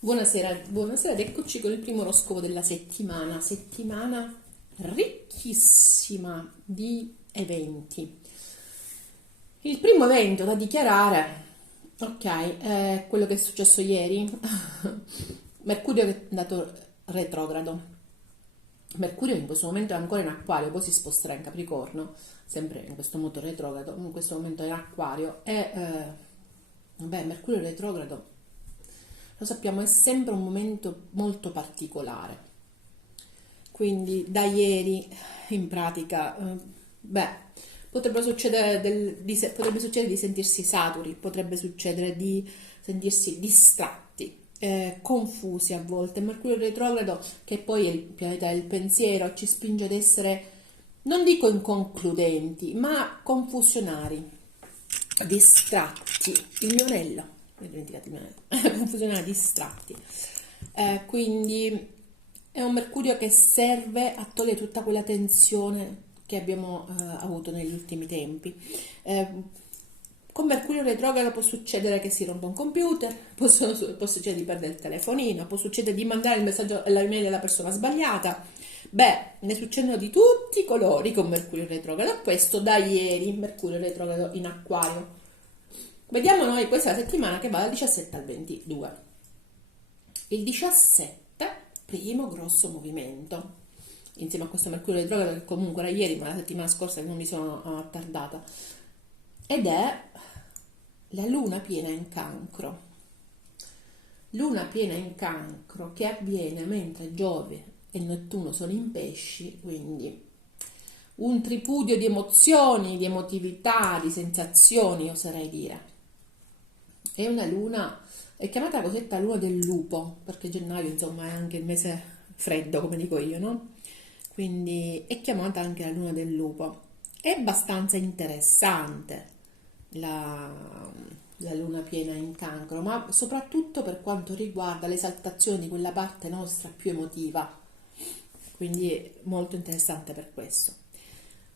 Buonasera, buonasera ed eccoci con il primo oroscopo della settimana ricchissima di eventi. Il primo evento da dichiarare, ok, è quello che è successo ieri. Mercurio che è andato retrogrado. Mercurio in questo momento è ancora in Acquario, poi si sposterà in Capricorno, sempre in questo modo retrogrado, in questo momento è in Acquario e vabbè, Mercurio retrogrado, lo sappiamo, è sempre un momento molto particolare. Quindi da ieri in pratica, beh, potrebbe succedere, potrebbe succedere di sentirsi saturi, potrebbe succedere di sentirsi distratti, confusi a volte. Mercurio retrogrado, che poi è il pianeta del pensiero, ci spinge ad essere, non dico inconcludenti, ma confusionari, distratti. Il mio anello, mi ho dimenticato il mio anello, confusionari, distratti. Quindi è un Mercurio che serve a togliere tutta quella tensione che abbiamo avuto negli ultimi tempi. Eh, con Mercurio retrogrado può succedere che si rompa un computer, può succedere di perdere il telefonino, può succedere di mandare il messaggio e la email alla persona sbagliata. Beh, ne succedono di tutti i colori con Mercurio retrogrado. Questo da ieri, Mercurio retrogrado in Acquario. Vediamo noi questa settimana che va dal 17 al 22. Il 17, primo grosso movimento, insieme a questo Mercurio retrogrado che comunque era ieri, ma la settimana scorsa non mi sono attardata, ed è la luna piena in Cancro. Luna piena in Cancro che avviene mentre Giove e Nettuno sono in Pesci, quindi un tripudio di emozioni, di emotività, di sensazioni, oserei dire. È una luna, è chiamata cosetta luna del lupo, perché gennaio insomma è anche il mese freddo, come dico io, no? Quindi è chiamata anche la luna del lupo. È abbastanza interessante la, la luna piena in Cancro, ma soprattutto per quanto riguarda l'esaltazione di quella parte nostra più emotiva. Quindi è molto interessante per questo.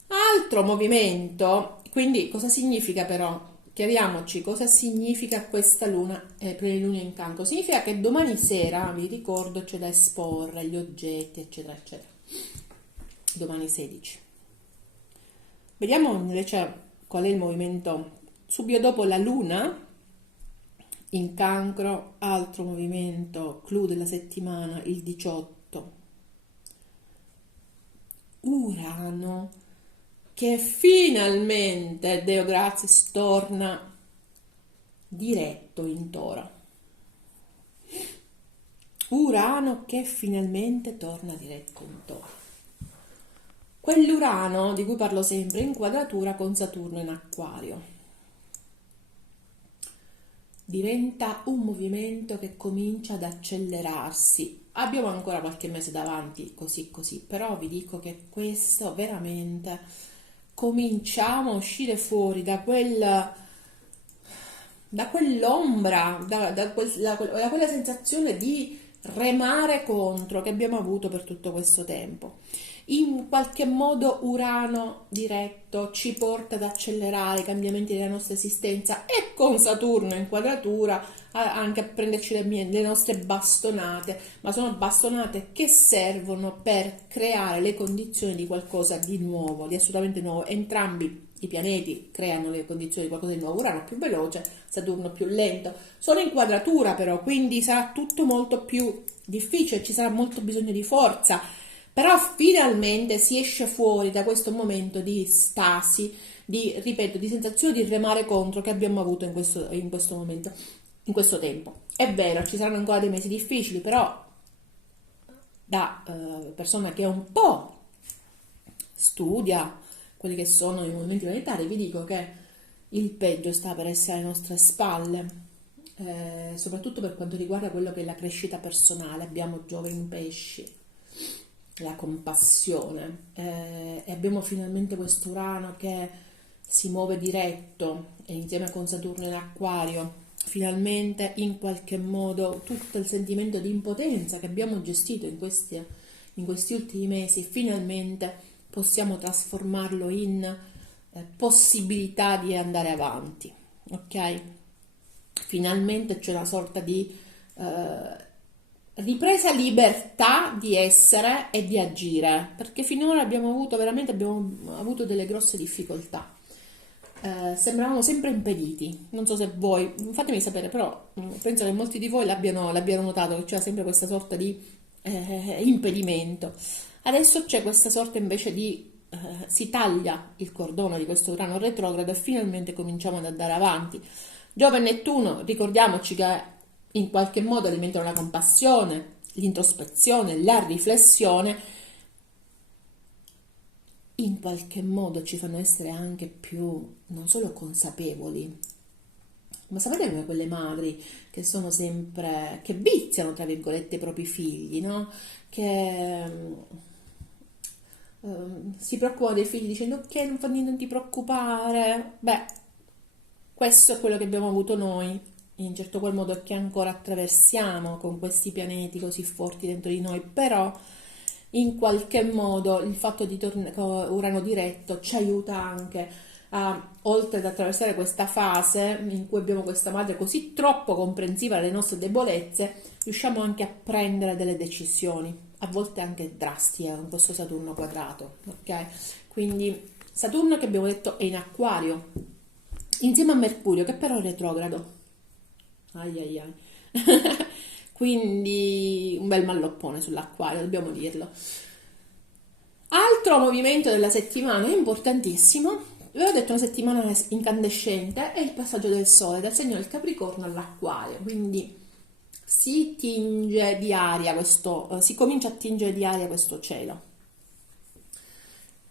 Altro movimento, quindi cosa significa però? Chiariamoci cosa significa questa luna, plenilunio in Cancro. Significa che domani sera, vi ricordo, c'è da esporre gli oggetti, eccetera, eccetera. Domani 16. Vediamo invece qual è il movimento subito dopo la luna in Cancro, altro movimento, clou della settimana, il 18. Urano che finalmente, Deo grazie, torna diretto in Toro. Urano che finalmente torna diretto in Toro. Quell'Urano di cui parlo sempre in quadratura con Saturno in Acquario. Diventa un movimento che comincia ad accelerarsi. Abbiamo ancora qualche mese davanti, così così, però vi dico che questo veramente cominciamo a uscire fuori da quell'ombra, da quella sensazione di remare contro che abbiamo avuto per tutto questo tempo. In qualche modo Urano diretto ci porta ad accelerare i cambiamenti della nostra esistenza e con Saturno in quadratura anche a prenderci le nostre bastonate, ma sono bastonate che servono per creare le condizioni di qualcosa di nuovo, di assolutamente nuovo. Entrambi i pianeti creano le condizioni di qualcosa di nuovo, Urano più veloce, Saturno più lento. Sono in quadratura però, quindi sarà tutto molto più difficile, ci sarà molto bisogno di forza, però finalmente si esce fuori da questo momento di stasi, ripeto, di sensazione di remare contro che abbiamo avuto in questo momento, in questo tempo. È vero, ci saranno ancora dei mesi difficili, però da persona che un po' studia quelli che sono i movimenti planetari, vi dico che il peggio sta per essere alle nostre spalle, soprattutto per quanto riguarda quello che è la crescita personale. Abbiamo Giove in Pesci, la compassione, e abbiamo finalmente questo Urano che si muove diretto e insieme con Saturno in Acquario. Finalmente, in qualche modo, tutto il sentimento di impotenza che abbiamo gestito in questi ultimi mesi, finalmente possiamo trasformarlo in possibilità di andare avanti, ok? Finalmente c'è una sorta di ripresa libertà di essere e di agire, perché finora abbiamo avuto delle grosse difficoltà. Sembravamo sempre impediti. Non so se voi, fatemi sapere, però penso che molti di voi l'abbiano notato, che c'è sempre questa sorta di impedimento. Adesso c'è questa sorta invece di si taglia il cordone di questo Urano retrogrado e finalmente cominciamo ad andare avanti. Giove e Nettuno, ricordiamoci che in qualche modo alimentano la compassione, l'introspezione, la riflessione, in qualche modo ci fanno essere anche più, non solo consapevoli, ma sapete come quelle madri che sono sempre, che viziano, tra virgolette, i propri figli, no? Che si preoccupano dei figli dicendo ok, non fa niente, non ti preoccupare. Beh, questo è quello che abbiamo avuto noi, in certo qual modo, e che ancora attraversiamo con questi pianeti così forti dentro di noi, però in qualche modo il fatto di Urano diretto ci aiuta anche a, oltre ad attraversare questa fase in cui abbiamo questa madre così troppo comprensiva delle nostre debolezze, riusciamo anche a prendere delle decisioni, a volte anche drastiche, con questo Saturno quadrato, ok? Quindi Saturno, che abbiamo detto, è in Acquario, insieme a Mercurio, che però è retrogrado. Ai ai ai. Quindi un bel malloppone sull'Acquario, dobbiamo dirlo. Altro movimento della settimana importantissimo, vi ho detto una settimana incandescente, è il passaggio del Sole dal segno del Capricorno all'Acquario, quindi si tinge di aria questo, si comincia a tingere di aria questo cielo.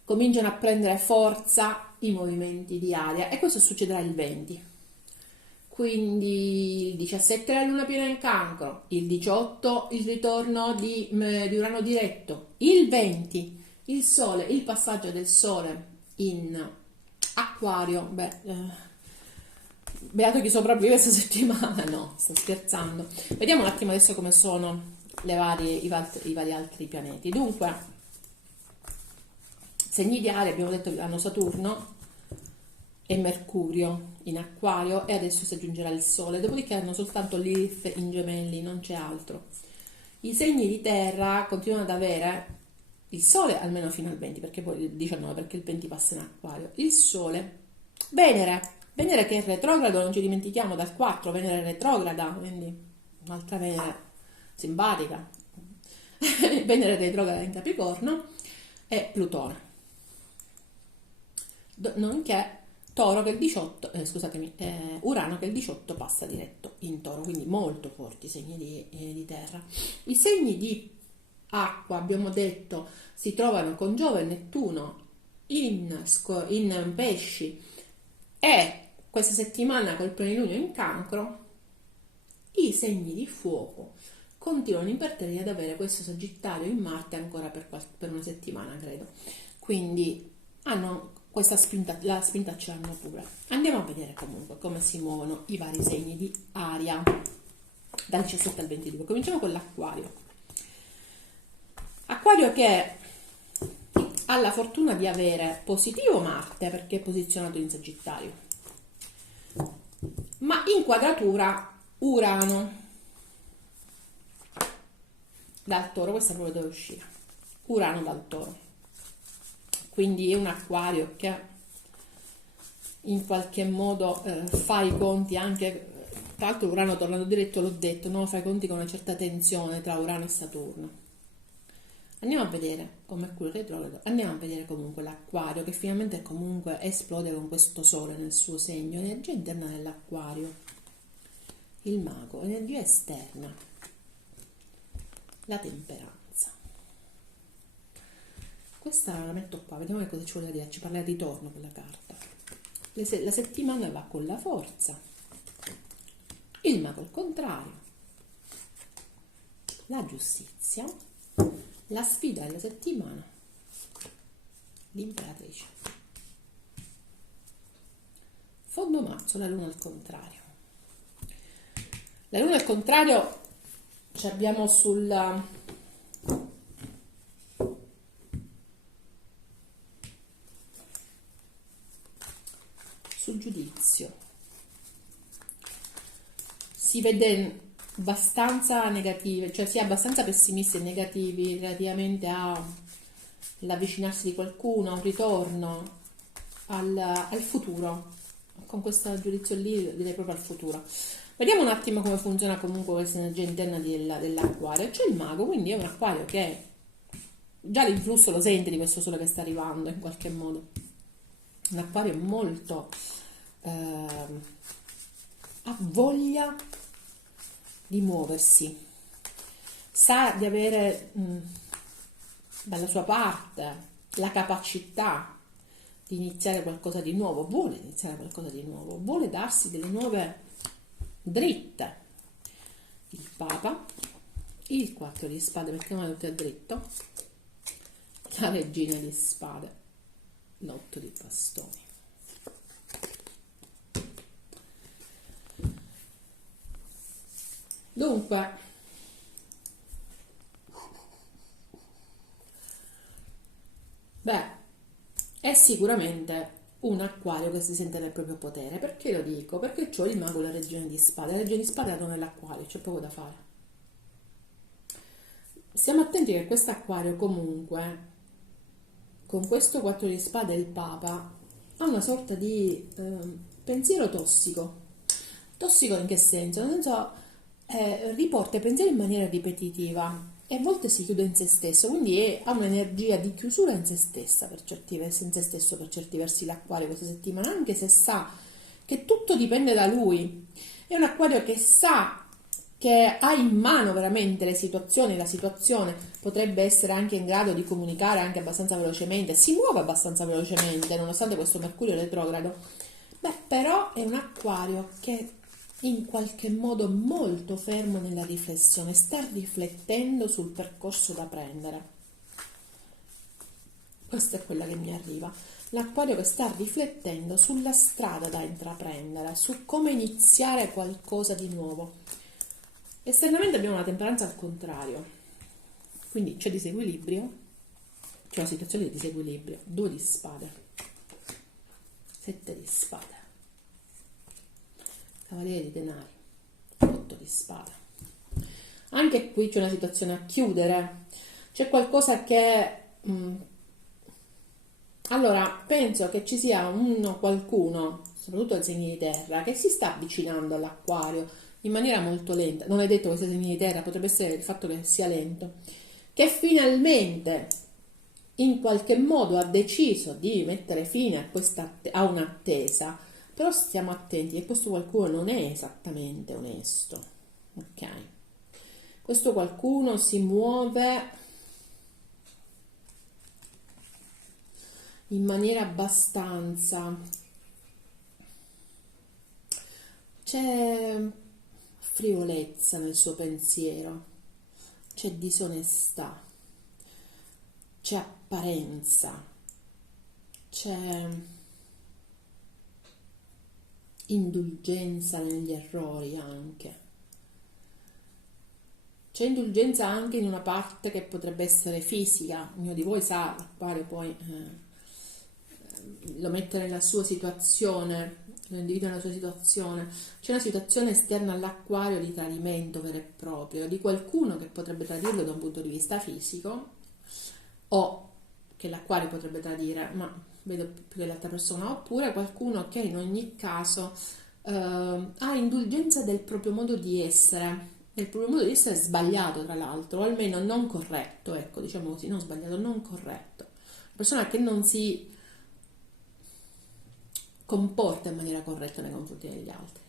Cominciano a prendere forza i movimenti di aria e questo succederà il 20. Quindi il 17 la luna piena in Cancro, il 18 il ritorno di Urano diretto, il 20 il Sole, il passaggio del Sole in Acquario. Beh, beato chi sopravvive questa settimana, no, sto scherzando. Vediamo un attimo adesso come sono i vari altri pianeti. Dunque, segni di aria, abbiamo detto che hanno Saturno e Mercurio in Acquario e adesso si aggiungerà il Sole, dopodiché hanno soltanto Lilith in Gemelli, non c'è altro. I segni di terra continuano ad avere il Sole almeno fino al 20, perché poi il 19, perché il 20 passa in Acquario, il Sole, Venere che è retrogrado, non ci dimentichiamo, dal 4 Venere è retrograda, quindi un'altra Venere simpatica, Venere retrograda in Capricorno e Plutone, nonché Toro che il 18, scusatemi, Urano che il 18 passa diretto in Toro, quindi molto forti i segni di terra. I segni di acqua, abbiamo detto, si trovano con Giove e Nettuno in pesci e questa settimana col plenilunio in Cancro. I segni di fuoco continuano imperterriti ad avere questo Sagittario in Marte ancora per una settimana, credo. Quindi hanno questa spinta, la spinta ce l'hanno pure. Andiamo a vedere comunque come si muovono i vari segni di aria dal 17 al 22. Cominciamo con l'Acquario. Acquario che ha la fortuna di avere positivo Marte perché è posizionato in Sagittario, ma in quadratura Urano dal Toro, questa proprio deve uscire. Urano dal Toro. Quindi è un acquario che in qualche modo fa i conti anche, tra l'altro Urano tornando diretto l'ho detto, no? Fa i conti con una certa tensione tra Urano e Saturno. Andiamo a vedere con Mercurio retrogrado, andiamo a vedere comunque l'acquario che finalmente comunque esplode con questo sole nel suo segno, energia interna dell'acquario, il mago, energia esterna, la temperanza. Questa la metto qua, vediamo che cosa ci vuole dire, ci parla di ritorno quella carta. La settimana va con la forza, il mago al contrario, la giustizia, la sfida della settimana, l'imperatrice. Fondo mazzo, la luna al contrario. La luna al contrario ci abbiamo sul giudizio. Si vede abbastanza negative, cioè sia abbastanza pessimisti e negativi relativamente all'avvicinarsi di qualcuno, a un ritorno, al futuro. Con questo giudizio lì direi proprio al futuro. Vediamo un attimo come funziona comunque questa energia interna dell'acquario. C'è il mago, quindi è un acquario che già l'influsso lo sente di questo sole che sta arrivando in qualche modo. Un acquario molto ha voglia di muoversi, sa di avere dalla sua parte la capacità di iniziare qualcosa di nuovo, vuole iniziare qualcosa di nuovo, vuole darsi delle nuove dritte. Il Papa, il 4 di spade, mettiamo tutti a dritto, la regina di spade, l'8 di bastoni. Dunque, beh, è sicuramente un acquario che si sente nel proprio potere. Perché lo dico? Perché c'ho il mago e la regina di spade. La regina di spade è nell'acquario, c'è poco da fare. Stiamo attenti che questo acquario comunque, con questo 4 di spade e il Papa, ha una sorta di pensiero tossico. Tossico in che senso? Nel senso, riporta i pensieri in maniera ripetitiva e a volte si chiude in se stesso, quindi ha un'energia di chiusura in se stessa per certi versi, in se stesso per certi versi l'acquario questa settimana, anche se sa che tutto dipende da lui. È un acquario che sa che ha in mano veramente le situazioni, la situazione potrebbe essere anche in grado di comunicare anche abbastanza velocemente, si muove abbastanza velocemente nonostante questo Mercurio retrogrado. Beh, però è un acquario che in qualche modo molto fermo nella riflessione, sta riflettendo sul percorso da prendere. Questa è quella che mi arriva. L'acquario che sta riflettendo sulla strada da intraprendere, su come iniziare qualcosa di nuovo. Esternamente abbiamo una temperanza al contrario, quindi c'è disequilibrio, c'è una situazione di disequilibrio, 2 di spade, 7 di spade, cavaliere di denari, 8 di spade. Anche qui c'è una situazione a chiudere, c'è qualcosa che... Allora, penso che ci sia qualcuno, soprattutto ai segni di terra, che si sta avvicinando all'acquario in maniera molto lenta. Non è detto che sia segni di terra, potrebbe essere il fatto che sia lento, che finalmente in qualche modo ha deciso di mettere fine a un'attesa, però stiamo attenti che questo qualcuno non è esattamente onesto, ok? Questo qualcuno si muove in maniera abbastanza... C'è frivolezza nel suo pensiero, c'è disonestà, c'è apparenza, c'è indulgenza negli errori anche. C'è indulgenza anche in una parte che potrebbe essere fisica. Ognuno di voi sa, l'acquario poi lo mette nella sua situazione, lo individua nella sua situazione. C'è una situazione esterna all'acquario di tradimento vero e proprio, di qualcuno che potrebbe tradirlo da un punto di vista fisico, o che l'acquario potrebbe tradire, ma vedo più che l'altra persona, oppure qualcuno che in ogni caso ha indulgenza del proprio modo di essere. Il proprio modo di essere è sbagliato, tra l'altro, o almeno non corretto, ecco, diciamo così, non sbagliato, non corretto. Una persona che non si comporta in maniera corretta nei confronti degli altri.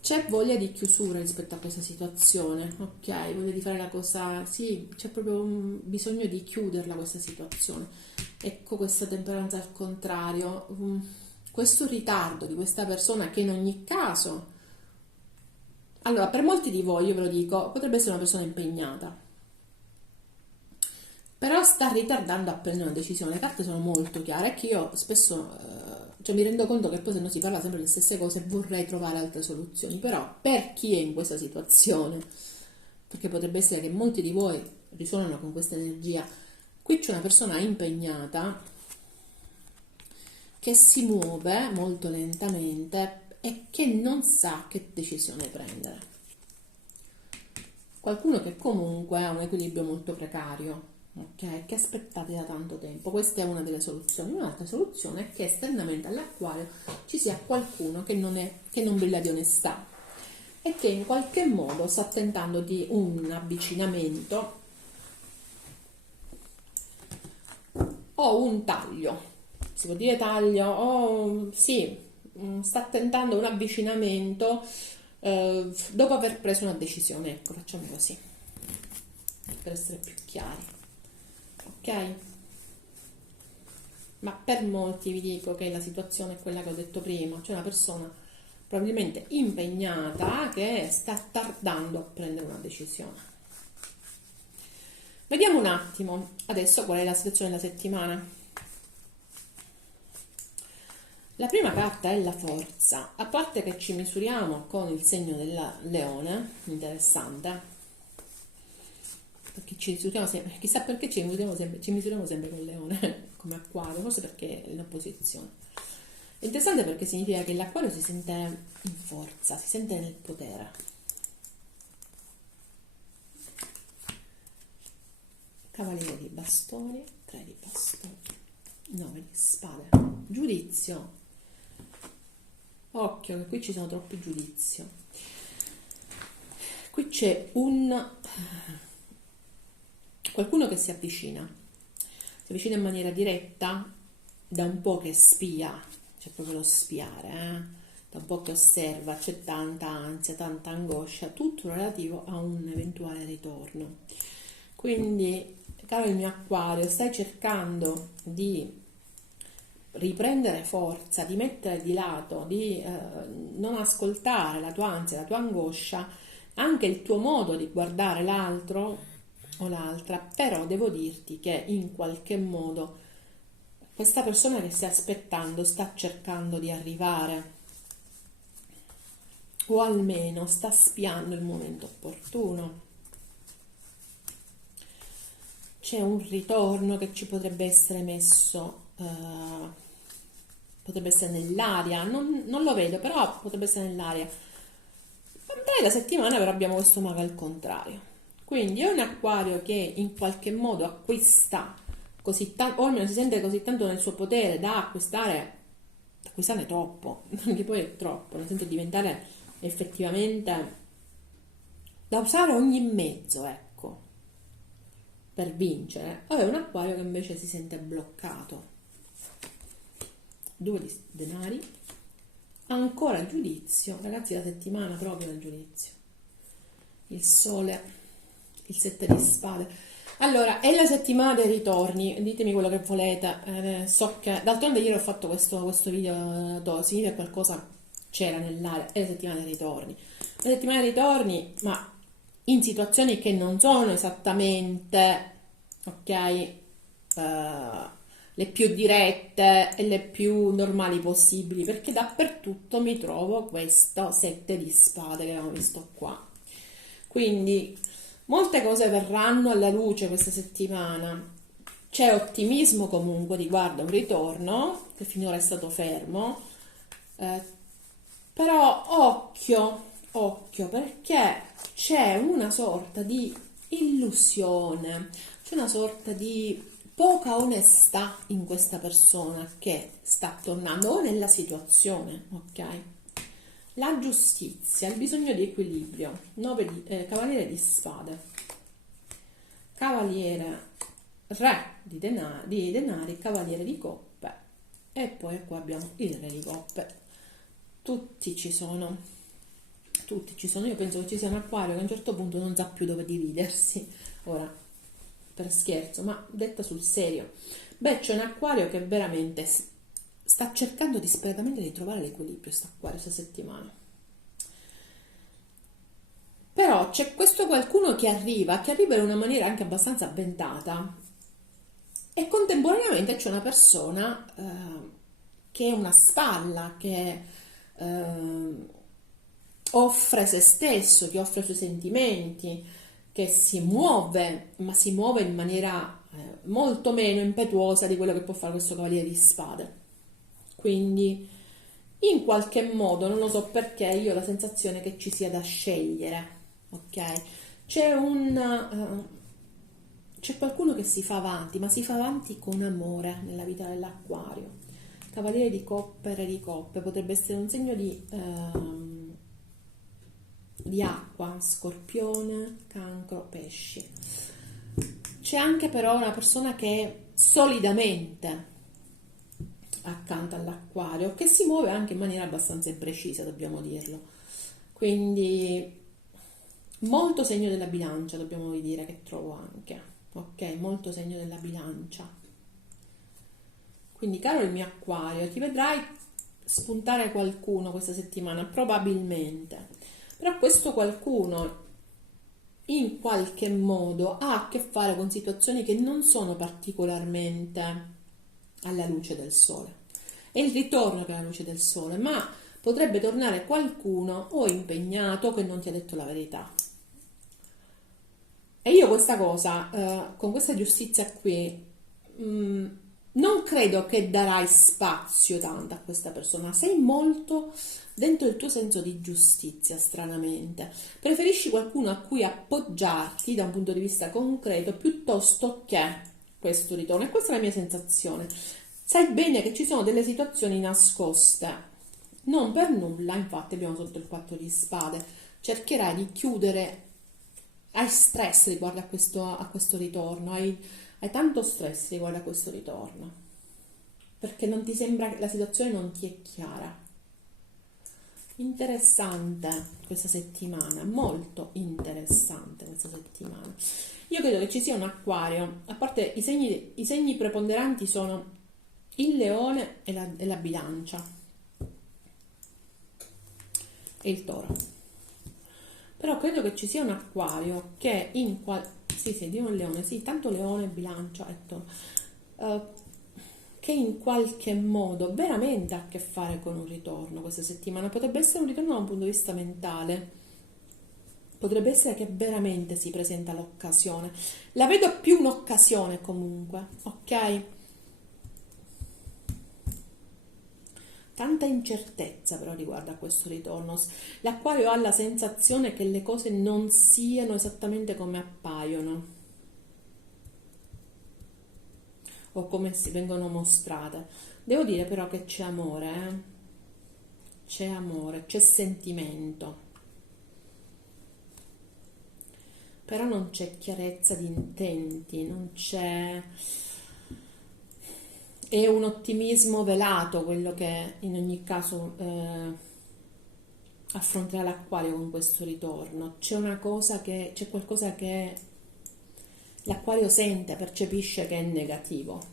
C'è voglia di chiusura rispetto a questa situazione, ok? Voglia di fare la cosa, sì, c'è proprio un bisogno di chiuderla questa situazione. Ecco questa temperanza al contrario, questo ritardo di questa persona che in ogni caso, allora per molti di voi, io ve lo dico, potrebbe essere una persona impegnata, però sta ritardando a prendere una decisione. Le carte sono molto chiare, è che io spesso cioè mi rendo conto che poi se no si parla sempre delle stesse cose, vorrei trovare altre soluzioni, però per chi è in questa situazione, perché potrebbe essere che molti di voi risuonano con questa energia, qui c'è una persona impegnata che si muove molto lentamente e che non sa che decisione prendere. qualcuno che comunque ha un equilibrio molto precario, ok? Che aspettate da tanto tempo. Questa è una delle soluzioni. Un'altra soluzione è che esternamente all'acquario ci sia qualcuno che non brilla di onestà e che in qualche modo sta tentando di un avvicinamento o un taglio. Si può dire taglio? O sì, sta tentando un avvicinamento dopo aver preso una decisione. Ecco, facciamo così, per essere più chiari. Ok? Ma per molti vi dico che la situazione è quella che ho detto prima, cioè una persona probabilmente impegnata che sta tardando a prendere una decisione. Vediamo un attimo adesso qual è la situazione della settimana. La prima carta è la forza, a parte che ci misuriamo con il segno del leone, interessante, perché ci misuriamo sempre, chissà perché ci misuriamo sempre con il leone, come acquario, forse perché è in opposizione. È interessante perché significa che l'acquario si sente in forza, si sente nel potere. Cavaliere di bastoni, 3 di bastoni, 9 di spade, giudizio. Occhio, che qui ci sono troppi giudizio. Qui c'è qualcuno che si avvicina in maniera diretta, da un po' che spia, c'è proprio lo spiare, da un po' che osserva, c'è tanta ansia, tanta angoscia, tutto relativo a un eventuale ritorno. Quindi, caro il mio acquario, stai cercando di riprendere forza, di mettere di lato, di non ascoltare la tua ansia, la tua angoscia, anche il tuo modo di guardare l'altro o l'altra, però devo dirti che in qualche modo questa persona che stai aspettando sta cercando di arrivare, o almeno sta spiando il momento opportuno. C'è un ritorno che ci potrebbe essere messo, potrebbe essere nell'aria, non lo vedo, però potrebbe essere nell'aria. Magari la settimana però abbiamo questo mago al contrario. Quindi è un acquario che in qualche modo acquista così tanto, o almeno si sente così tanto nel suo potere da acquistare troppo, perché poi è troppo, nel senso di diventare effettivamente da usare ogni mezzo, ecco, per vincere. È un acquario che invece si sente bloccato. 2 di denari, ancora il giudizio, ragazzi, la settimana proprio del giudizio, il sole, il 7 di spade. Allora, è la settimana dei ritorni, ditemi quello che volete, so che d'altronde ieri ho fatto questo video, significa che qualcosa c'era nell'aria, è la settimana dei ritorni. La settimana dei ritorni, ma in situazioni che non sono esattamente, ok, le più dirette e le più normali possibili, perché dappertutto mi trovo questo 7 di spade che abbiamo visto qua. Quindi molte cose verranno alla luce questa settimana. C'è ottimismo comunque riguardo a un ritorno che finora è stato fermo, però occhio perché c'è una sorta di illusione, c'è una sorta di poca onestà in questa persona che sta tornando o nella situazione, ok? La giustizia, il bisogno di equilibrio, cavaliere di spade, cavaliere, re di denari, cavaliere di coppe e poi qua abbiamo il re di coppe. Tutti ci sono, io penso che ci sia un acquario che a un certo punto non sa più dove dividersi, ora per scherzo, ma detta sul serio, c'è un acquario che veramente sta cercando disperatamente di trovare l'equilibrio, questo acquario questa settimana. Però c'è questo qualcuno che arriva in una maniera anche abbastanza avventata e contemporaneamente c'è una persona che è una spalla, che offre se stesso, che offre i suoi sentimenti, che si muove, ma si muove in maniera molto meno impetuosa di quello che può fare questo cavaliere di spade. Quindi in qualche modo, non lo so perché, io ho la sensazione che ci sia da scegliere, ok? C'è qualcuno che si fa avanti, ma si fa avanti con amore nella vita dell'Acquario. Cavaliere di coppe, re di coppe, potrebbe essere un segno di acqua, scorpione, cancro, pesci. C'è anche però una persona che è solidamente accanto all'Acquario, che si muove anche in maniera abbastanza imprecisa, dobbiamo dirlo. Quindi molto segno della bilancia, dobbiamo dire che trovo anche. Ok, molto segno della bilancia. Quindi, caro il mio Acquario, ti vedrai spuntare qualcuno questa settimana, probabilmente. Però questo qualcuno in qualche modo ha a che fare con situazioni che non sono particolarmente alla luce del sole. È il ritorno che è alla luce del sole, ma potrebbe tornare qualcuno o impegnato che non ti ha detto la verità. E io questa cosa, con questa giustizia qui, non credo che darai spazio tanto a questa persona. Sei molto dentro il tuo senso di giustizia, stranamente. Preferisci qualcuno a cui appoggiarti da un punto di vista concreto piuttosto che questo ritorno. E questa è la mia sensazione. Sai bene che ci sono delle situazioni nascoste. Non per nulla, infatti, abbiamo sotto il 4 di spade. Cercherai di chiudere. Hai stress riguardo a questo ritorno, hai tanto stress riguardo a questo ritorno, perché non ti sembra, la situazione non ti è chiara. Interessante questa settimana, molto interessante questa settimana. Io credo che ci sia un Acquario, a parte i segni preponderanti sono il leone e la bilancia e il toro. Però credo che ci sia un Acquario che sì, di un leone, sì, tanto leone, bilancia, che in qualche modo veramente ha a che fare con un ritorno questa settimana. Potrebbe essere un ritorno da un punto di vista mentale, potrebbe essere che veramente si presenta l'occasione. La vedo più un'occasione comunque, ok? Tanta incertezza però riguardo a questo ritorno. L'Acquario ha la sensazione che le cose non siano esattamente come appaiono o come si vengono mostrate. Devo dire però che c'è amore, eh? C'è amore, c'è sentimento, però non c'è chiarezza di intenti, non c'è. È un ottimismo velato quello che in ogni caso affronterà l'Acquario con questo ritorno. C'è qualcosa che l'Acquario sente, percepisce che è negativo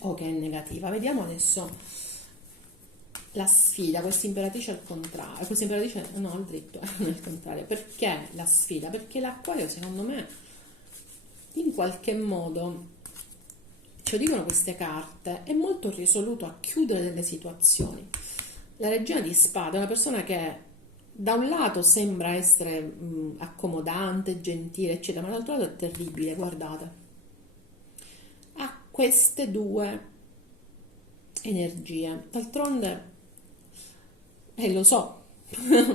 o che è negativa. Vediamo adesso la sfida, questa imperatrice al contrario, questa imperatrice no, al dritto, al contrario. Perché la sfida? Perché l'Acquario secondo me in qualche modo, ce lo dicono queste carte, è molto risoluto a chiudere delle situazioni. La regina di spade è una persona che da un lato sembra essere accomodante, gentile, eccetera, ma dall'altro lato è terribile, guardate. Ha queste due energie. D'altronde, lo so,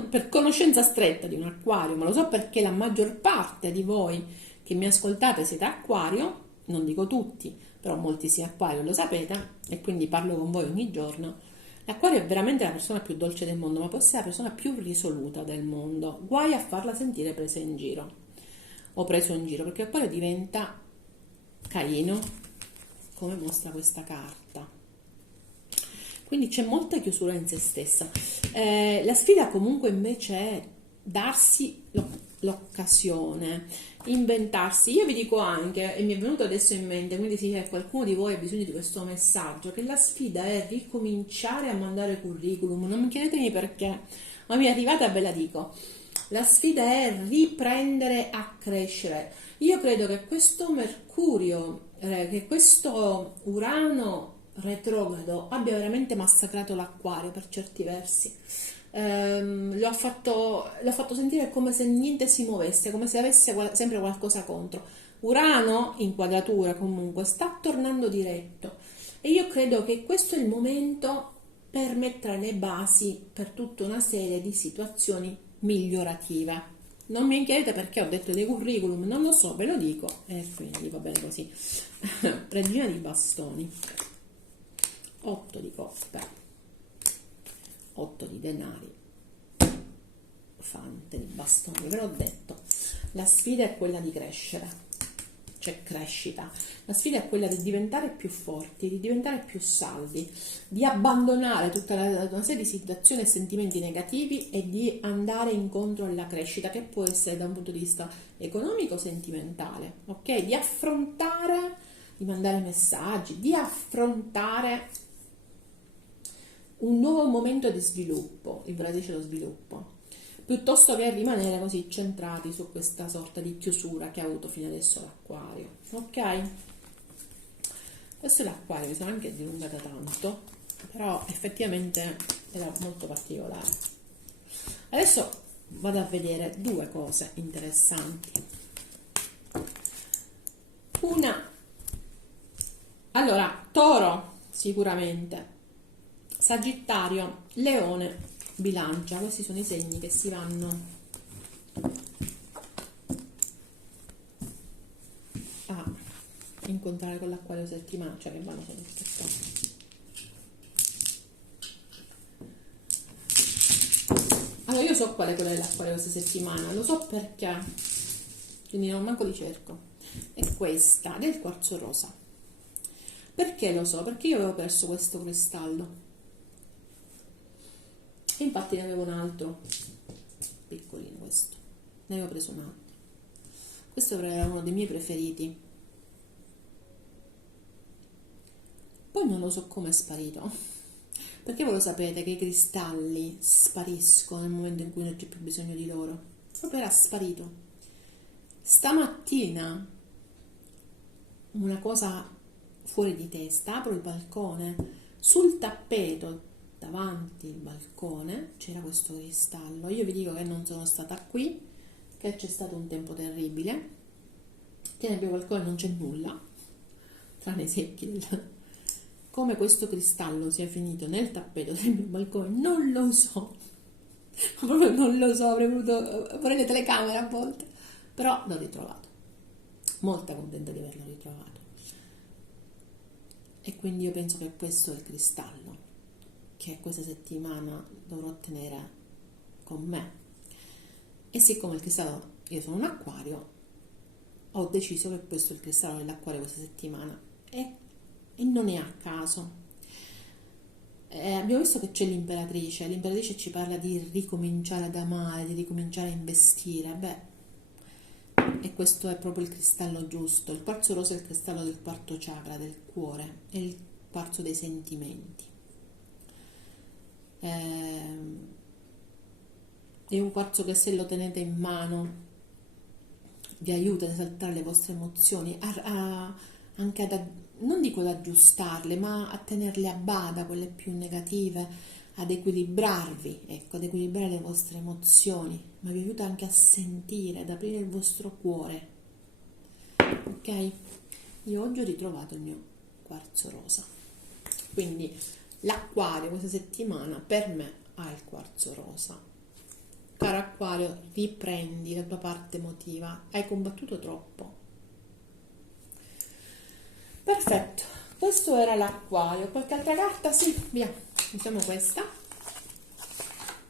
per conoscenza stretta di un Acquario, ma lo so perché la maggior parte di voi che mi ascoltate siete Acquario, non dico tutti, però molti siete Acquario, lo sapete, e quindi parlo con voi ogni giorno. L'Acquario è veramente la persona più dolce del mondo, ma può essere la persona più risoluta del mondo. Guai a farla sentire presa in giro o preso in giro, perché Acquario diventa Caino, come mostra questa carta. Quindi c'è molta chiusura in se stessa. La sfida comunque invece è darsi l'occasione, inventarsi. Io vi dico anche, e mi è venuto adesso in mente, quindi se qualcuno di voi ha bisogno di questo messaggio, che la sfida è ricominciare a mandare curriculum. Non mi chiedetemi perché, ma mi è arrivata e ve la dico. La sfida è riprendere a crescere. Io credo che questo Mercurio, che questo Urano retrogrado abbia veramente massacrato l'Acquario per certi versi. Lo ha fatto sentire come se niente si muovesse, come se avesse sempre qualcosa contro. Urano, in quadratura comunque, sta tornando diretto e io credo che questo è il momento per mettere le basi per tutta una serie di situazioni migliorative. Non mi chiedete perché ho detto dei curriculum, non lo so, ve lo dico, e quindi va bene così. Regina di bastoni, 8 di coppe, 8 di denari, fante di bastoni, ve l'ho detto. La sfida è quella di crescere, cioè crescita. La sfida è quella di diventare più forti, di diventare più saldi, di abbandonare tutta una serie di situazioni e sentimenti negativi e di andare incontro alla crescita, che può essere da un punto di vista economico o sentimentale, ok? Di affrontare, di mandare messaggi, di affrontare un nuovo momento di sviluppo, il radice dello sviluppo, piuttosto che rimanere così centrati su questa sorta di chiusura che ha avuto fino adesso l'acquario, ok? Questo è l'acquario, mi sono anche dilungata tanto, però effettivamente era molto particolare. Adesso vado a vedere due cose interessanti. Una, allora, Toro sicuramente, Sagittario, Leone, Bilancia, questi sono i segni che si vanno a incontrare con l'acquario settimana, cioè che vanno solo. Allora io so qual è quella dell'acquario questa settimana, lo so perché, quindi non manco li cerco, è questa del quarzo rosa. Perché lo so? Perché io avevo perso questo cristallo e infatti ne avevo un altro piccolino, questo ne avevo preso un altro. Questo era uno dei miei preferiti, poi non lo so come è sparito, perché voi lo sapete che i cristalli spariscono nel momento in cui non c'è più bisogno di loro, proprio era sparito. Stamattina una cosa fuori di testa, apro il balcone, sul tappeto davanti al balcone c'era questo cristallo. Io vi dico che non sono stata qui, che c'è stato un tempo terribile, che nel mio balcone non c'è nulla tranne i secchi come questo cristallo sia finito nel tappeto del mio balcone non lo so. Proprio non lo so, avrei voluto fare le telecamere a volte, però l'ho ritrovato, molto contenta di averlo ritrovato. E quindi io penso che questo è il cristallo che questa settimana dovrò tenere con me. E siccome il cristallo, io sono un acquario, ho deciso che questo è il cristallo dell'acquario questa settimana e non è a caso. Abbiamo visto che c'è l'imperatrice ci parla di ricominciare ad amare, di ricominciare a investire, beh, e questo è proprio il cristallo giusto. Il quarzo rosa è il cristallo del quarto chakra, del cuore, è il quarzo dei sentimenti. È un quarzo che se lo tenete in mano vi aiuta ad esaltare le vostre emozioni, anche non dico ad aggiustarle, ma a tenerle a bada, quelle più negative, ad equilibrarvi, ecco, ad equilibrare le vostre emozioni, ma vi aiuta anche a sentire, ad aprire il vostro cuore. Ok? Io oggi ho ritrovato il mio quarzo rosa, quindi l'acquario questa settimana per me ha il quarzo rosa. Caro acquario, riprendi la tua parte emotiva, hai combattuto troppo. Perfetto, questo era l'acquario. Qualche altra carta? Sì, via, usiamo questa.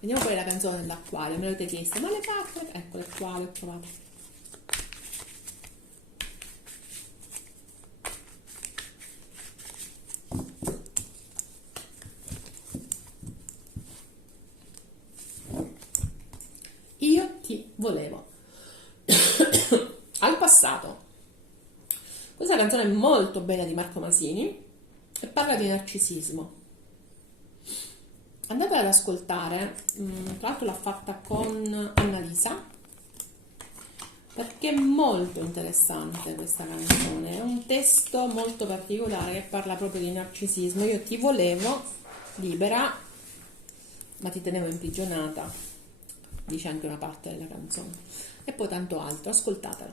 Vediamo qual è la canzone dell'acquario, me l'avete chiesto, ma le carte? Eccole qua, le ho trovate. Io ti volevo. Al passato. Questa canzone è molto bella di Marco Masini e parla di narcisismo. Andatela ad ascoltare, tra l'altro l'ha fatta con Annalisa, perché è molto interessante questa canzone, è un testo molto particolare che parla proprio di narcisismo. Io ti volevo libera, ma ti tenevo imprigionata, dice anche una parte della canzone. E poi tanto altro, ascoltatelo.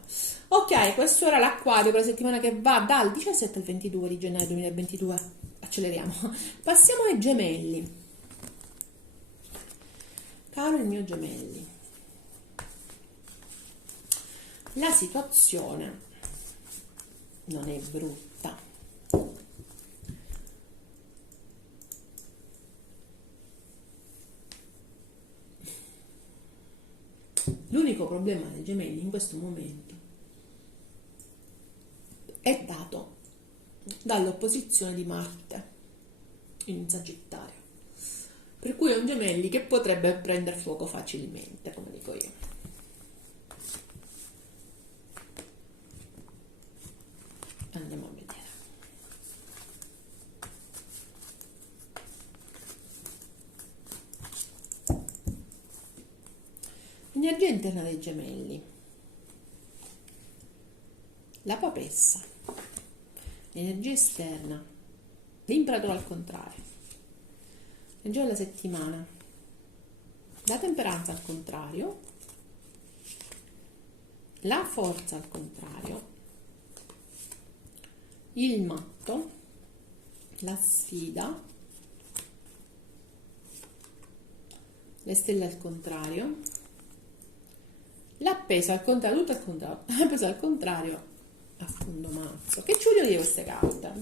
Ok, questo era l'acquario per la settimana che va dal 17 al 22 di gennaio 2022. Acceleriamo. Passiamo ai gemelli. Caro il mio gemelli, La situazione non è brutta. L'unico problema dei gemelli in questo momento è dato dall'opposizione di Marte in Sagittario, per cui è un gemelli che potrebbe prendere fuoco facilmente, come dico io. Andiamo a vedere. Energia interna dei gemelli. La papessa. Energia esterna. L'imperatore al contrario. Energia della settimana. La temperanza al contrario. La forza al contrario. Il matto. La sfida. Le stelle al contrario. L'appesa al contrario, tutto al contrario, l'appesa al contrario a fondo mazzo. Che ci vogliono dire queste carte?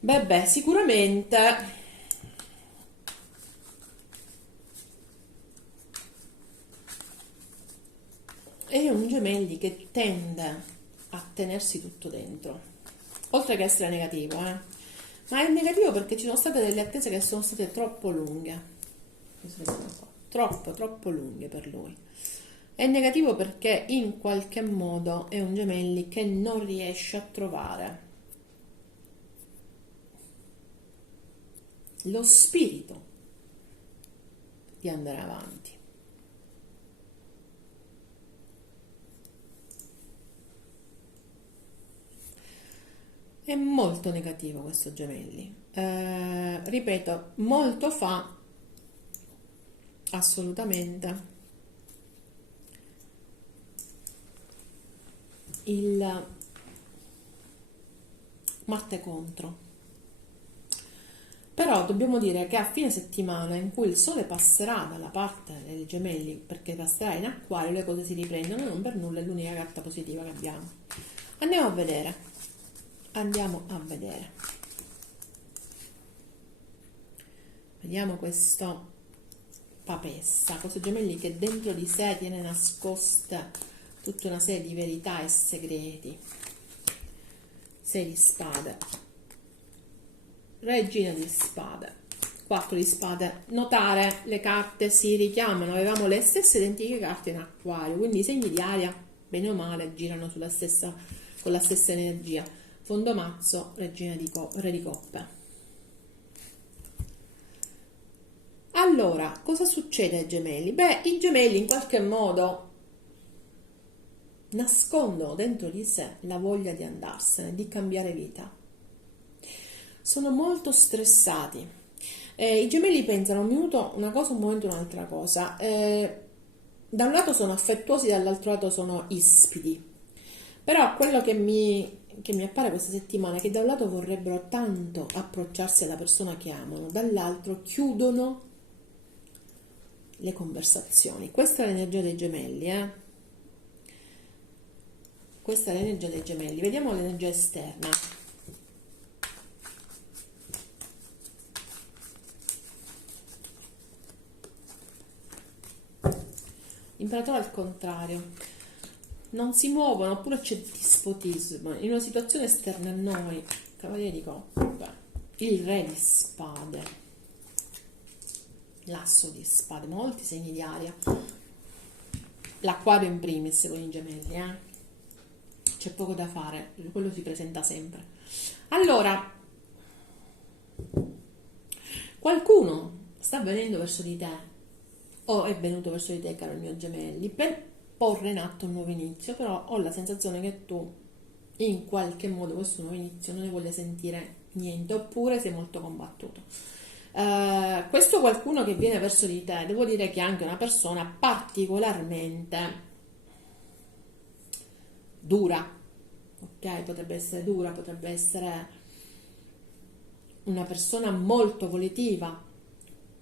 Beh, sicuramente è un gemelli che tende a tenersi tutto dentro, oltre che essere negativo, ma è negativo perché ci sono state delle attese che sono state troppo lunghe, troppo lunghe per lui. È negativo perché in qualche modo è un gemelli che non riesce a trovare lo spirito di andare avanti. È molto negativo questo gemelli. Ripeto, molto fa assolutamente il Marte contro. Però dobbiamo dire che a fine settimana, in cui il sole passerà dalla parte dei gemelli, perché passerà in acquario, le cose si riprendono, non per nulla è l'unica carta positiva che abbiamo. Andiamo a vedere. Vediamo questo papessa, questo gemelli che dentro di sé tiene nascosta tutta una serie di verità e segreti. 6 di spade, regina di spade, 4 di spade. Notare, le carte si richiamano, avevamo le stesse identiche carte in acquario, quindi i segni di aria bene o male girano con la stessa energia. Fondo mazzo, regina di re di coppe. Allora, cosa succede ai gemelli? I gemelli in qualche modo nascondono dentro di sé la voglia di andarsene, di cambiare vita. Sono molto stressati. I gemelli pensano un minuto una cosa, un momento un'altra cosa. Da un lato sono affettuosi, dall'altro lato sono ispidi. Però quello che mi appare questa settimana è che da un lato vorrebbero tanto approcciarsi alla persona che amano, dall'altro chiudono le conversazioni. Questa è l'energia dei gemelli, Questa è l'energia dei gemelli. Vediamo l'energia esterna. Imperatore al contrario. Non si muovono, oppure c'è dispotismo. In una situazione esterna a noi, cavaliere di coppe, il re di spade, l'asso di spade, molti segni di aria. L'acquario in primis con i gemelli, C'è poco da fare, quello si presenta sempre. Allora, qualcuno sta venendo verso di te, o è venuto verso di te, caro mio gemelli, per porre in atto un nuovo inizio, però ho la sensazione che tu in qualche modo questo nuovo inizio non ne voglia sentire niente, oppure sei molto combattuto. Questo qualcuno che viene verso di te, devo dire che è anche una persona particolarmente dura, ok? Potrebbe essere dura, potrebbe essere una persona molto volitiva,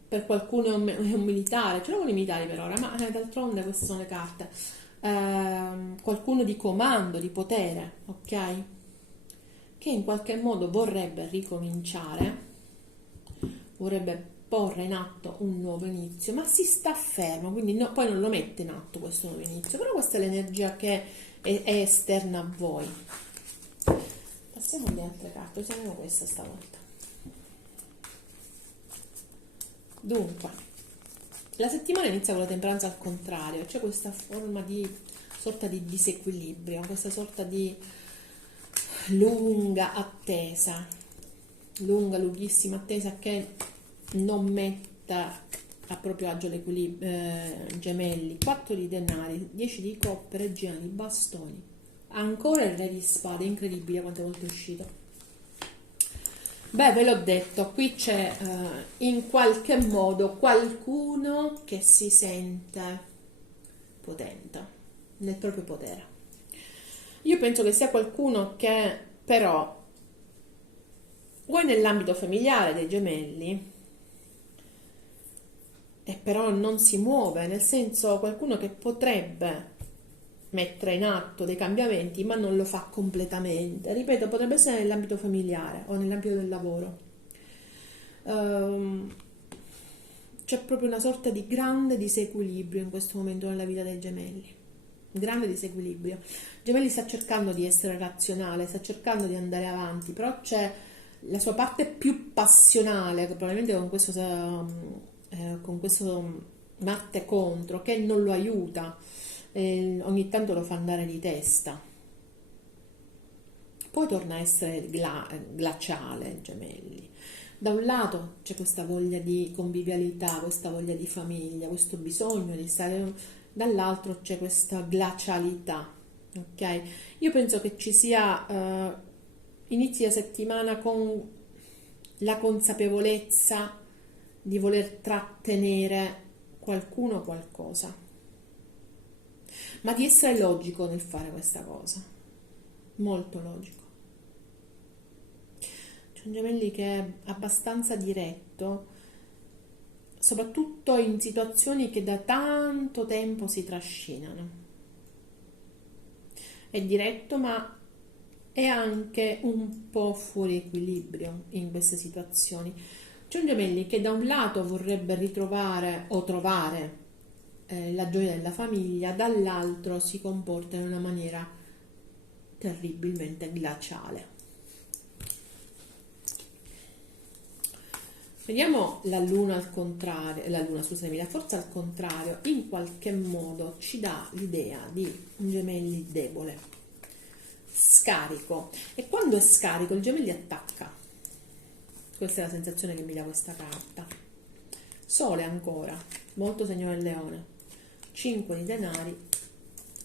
per qualcuno è un militare, ce l'ho i militari per ora, ma d'altronde queste sono le carte. Qualcuno di comando, di potere, ok? Che in qualche modo vorrebbe ricominciare, vorrebbe porre in atto un nuovo inizio, ma si sta fermo, quindi poi non lo mette in atto questo nuovo inizio, però questa è l'energia che è esterna a voi. Passiamo alle altre carte, usiamo questa stavolta. Dunque, la settimana inizia con la temperanza al contrario, c'è questa forma di sorta di disequilibrio, questa sorta di lunga attesa, lunghissima attesa che non metta a proprio agio l'equilibrio. Gemelli, 4 di denari, 10 di coppe, regina di bastoni, ancora il re di spade, incredibile quante volte è uscito. Beh, ve l'ho detto, qui c'è in qualche modo qualcuno che si sente potente nel proprio potere. Io penso che sia qualcuno che però, vuoi nell'ambito familiare dei gemelli, e però non si muove, nel senso qualcuno che potrebbe mettere in atto dei cambiamenti, ma non lo fa completamente. Ripeto, potrebbe essere nell'ambito familiare o nell'ambito del lavoro. C'è proprio una sorta di grande disequilibrio in questo momento nella vita dei gemelli. Grande disequilibrio. Gemelli sta cercando di essere razionale, sta cercando di andare avanti, però c'è la sua parte più passionale, che probabilmente con questo Marte contro, che non lo aiuta. Ogni tanto lo fa andare di testa, poi torna a essere glaciale. Gemelli, da un lato c'è questa voglia di convivialità, questa voglia di famiglia, questo bisogno di stare, dall'altro c'è questa glacialità, ok? Io penso che ci sia inizi la settimana con la consapevolezza di voler trattenere qualcuno o qualcosa, ma di essere logico nel fare questa cosa, molto logico. C'è un Gemelli che è abbastanza diretto, soprattutto in situazioni che da tanto tempo si trascinano. È diretto, ma è anche un po' fuori equilibrio in queste situazioni. C'è un Gemelli che da un lato vorrebbe ritrovare o trovare la gioia della famiglia, dall'altro si comporta in una maniera terribilmente glaciale. Vediamo la luna al contrario, la forza al contrario, in qualche modo ci dà l'idea di un Gemelli debole, scarico, e quando è scarico il Gemelli attacca. Questa è la sensazione che mi dà questa carta. Sole ancora, molto segno del leone. 5 di denari,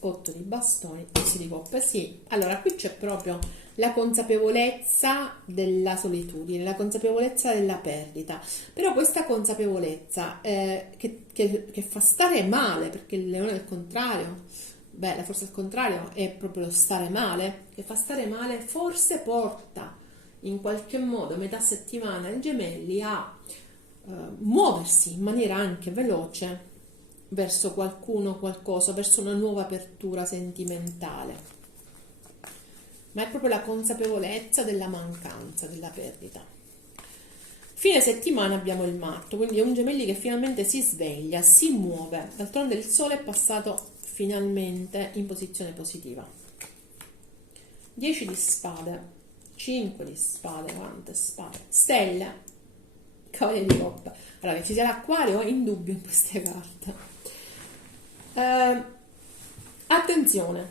8 di bastoni, 10 di coppe. Sì, allora qui c'è proprio la consapevolezza della solitudine, la consapevolezza della perdita, però questa consapevolezza che fa stare male, perché il leone è il contrario, beh, la forza al contrario è proprio lo stare male, che fa stare male, forse porta in qualche modo metà settimana il Gemelli a muoversi in maniera anche veloce verso qualcuno, qualcosa, verso una nuova apertura sentimentale, ma è proprio la consapevolezza della mancanza, della perdita. Fine settimana abbiamo il matto, quindi è un Gemelli che finalmente si sveglia, si muove, d'altronde il sole è passato finalmente in posizione positiva. 10 di spade, 5 di spade, quante spade, stelle, cavaliere di coppa. Allora, che ci sia l'acquario è indubbio in queste carte. Attenzione,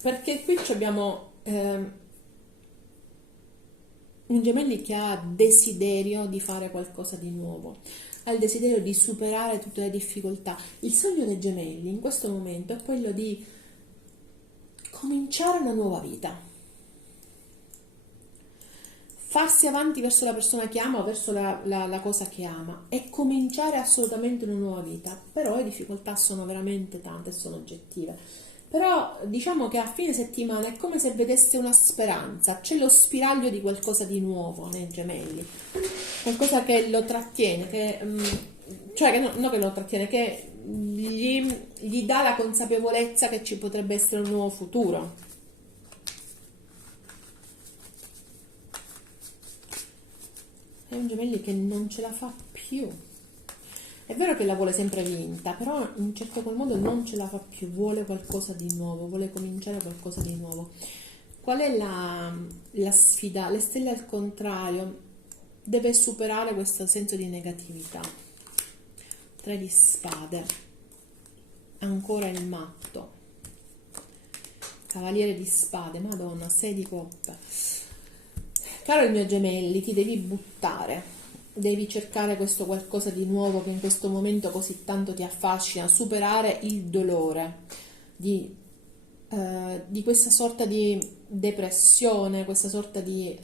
perché qui abbiamo un Gemelli che ha desiderio di fare qualcosa di nuovo, ha il desiderio di superare tutte le difficoltà. Il sogno dei Gemelli in questo momento è quello di cominciare una nuova vita, farsi avanti verso la persona che ama o verso la cosa che ama e cominciare assolutamente una nuova vita. Però le difficoltà sono veramente tante, sono oggettive. Però diciamo che a fine settimana è come se vedeste una speranza, c'è lo spiraglio di qualcosa di nuovo nei gemelli, qualcosa che lo trattiene, cioè che no che lo trattiene, che gli dà la consapevolezza che ci potrebbe essere un nuovo futuro. È un gemelli che non ce la fa più. È vero che la vuole sempre vinta, però in un certo qual modo non ce la fa più, vuole qualcosa di nuovo, vuole cominciare qualcosa di nuovo. Qual è la sfida? Le stelle al contrario, deve superare questo senso di negatività. Tre di spade, ancora il matto, cavaliere di spade, madonna, sei di coppe. Caro il mio gemelli, ti devi buttare, devi cercare questo qualcosa di nuovo che in questo momento così tanto ti affascina, superare il dolore di questa sorta di depressione, questa sorta di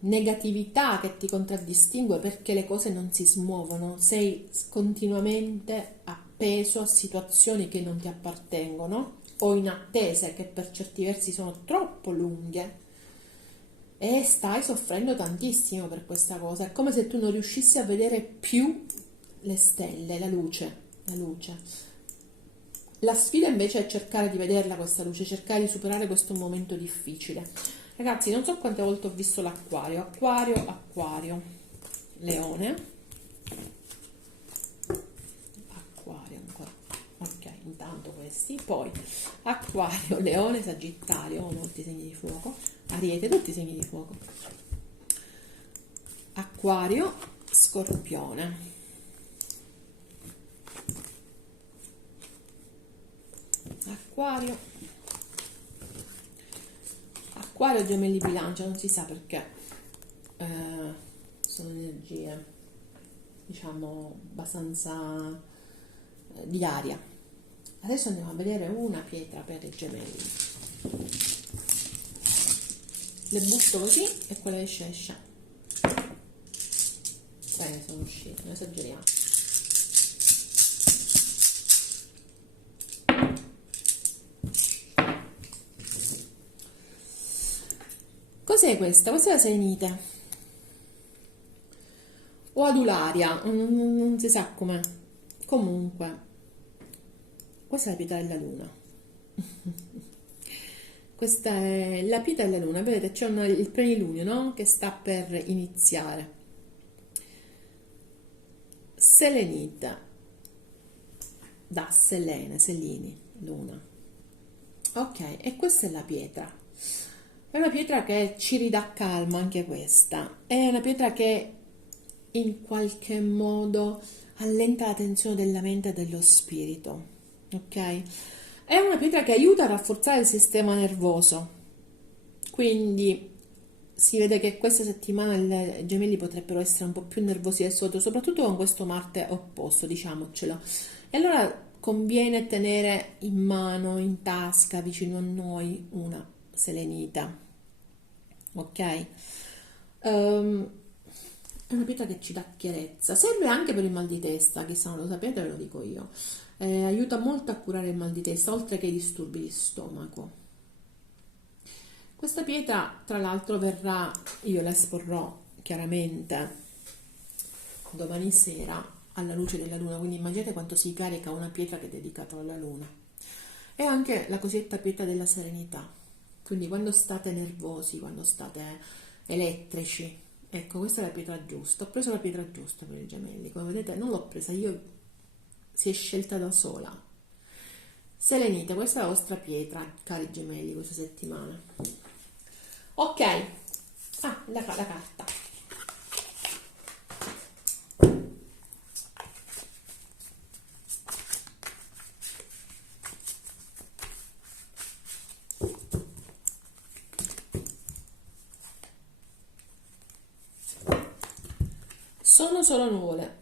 negatività che ti contraddistingue perché le cose non si smuovono, sei continuamente appeso a situazioni che non ti appartengono o in attese che per certi versi sono troppo lunghe e stai soffrendo tantissimo per questa cosa. È come se tu non riuscissi a vedere più le stelle, la luce, la luce. La sfida invece è cercare di vederla questa luce, cercare di superare questo momento difficile. Ragazzi, non so quante volte ho visto l'acquario, acquario, acquario, leone, acquario ancora. Ok, intanto questi, poi acquario, leone, sagittario, molti segni di fuoco, ariete, tutti segni di fuoco, acquario, scorpione, acquario, acquario, gemelli, bilancia, non si sa perché, sono energie, diciamo, abbastanza di aria. Adesso andiamo a vedere una pietra per i gemelli. Le butto così e quella esce esce. Ne sono uscite, non esageriamo. Cos'è questa? Questa è la selenite o adularia, non si sa com'è. Comunque, questa è la pietra della luna. Questa è la pietra della luna, vedete c'è il plenilunio, no? Che sta per iniziare. Selenite, da Selene, Selini, luna. Ok, e questa è la pietra. È una pietra che ci ridà calma anche questa. È una pietra che in qualche modo allenta la tensione della mente e dello spirito. Ok? È una pietra che aiuta a rafforzare il sistema nervoso. Quindi si vede che questa settimana i gemelli potrebbero essere un po' più nervosi del solito, soprattutto con questo Marte opposto, diciamocelo. E allora conviene tenere in mano, in tasca, vicino a noi, una selenita. Ok? È una pietra che ci dà chiarezza, serve anche per il mal di testa, chissà non lo sapete, ve lo dico io. Aiuta molto a curare il mal di testa, oltre che i disturbi di stomaco. Questa pietra, tra l'altro, verrà, io la esporrò chiaramente domani sera alla luce della luna, quindi immaginate quanto si carica una pietra che è dedicata alla luna. E anche la cosiddetta pietra della serenità, quindi quando state nervosi, quando state elettrici, ecco, questa è la pietra giusta. Ho preso la pietra giusta per i gemelli, come vedete non l'ho presa io, si è scelta da sola. Selenite, questa è la vostra pietra, cari gemelli, questa settimana. Ok, la carta. Sono solo nuvole.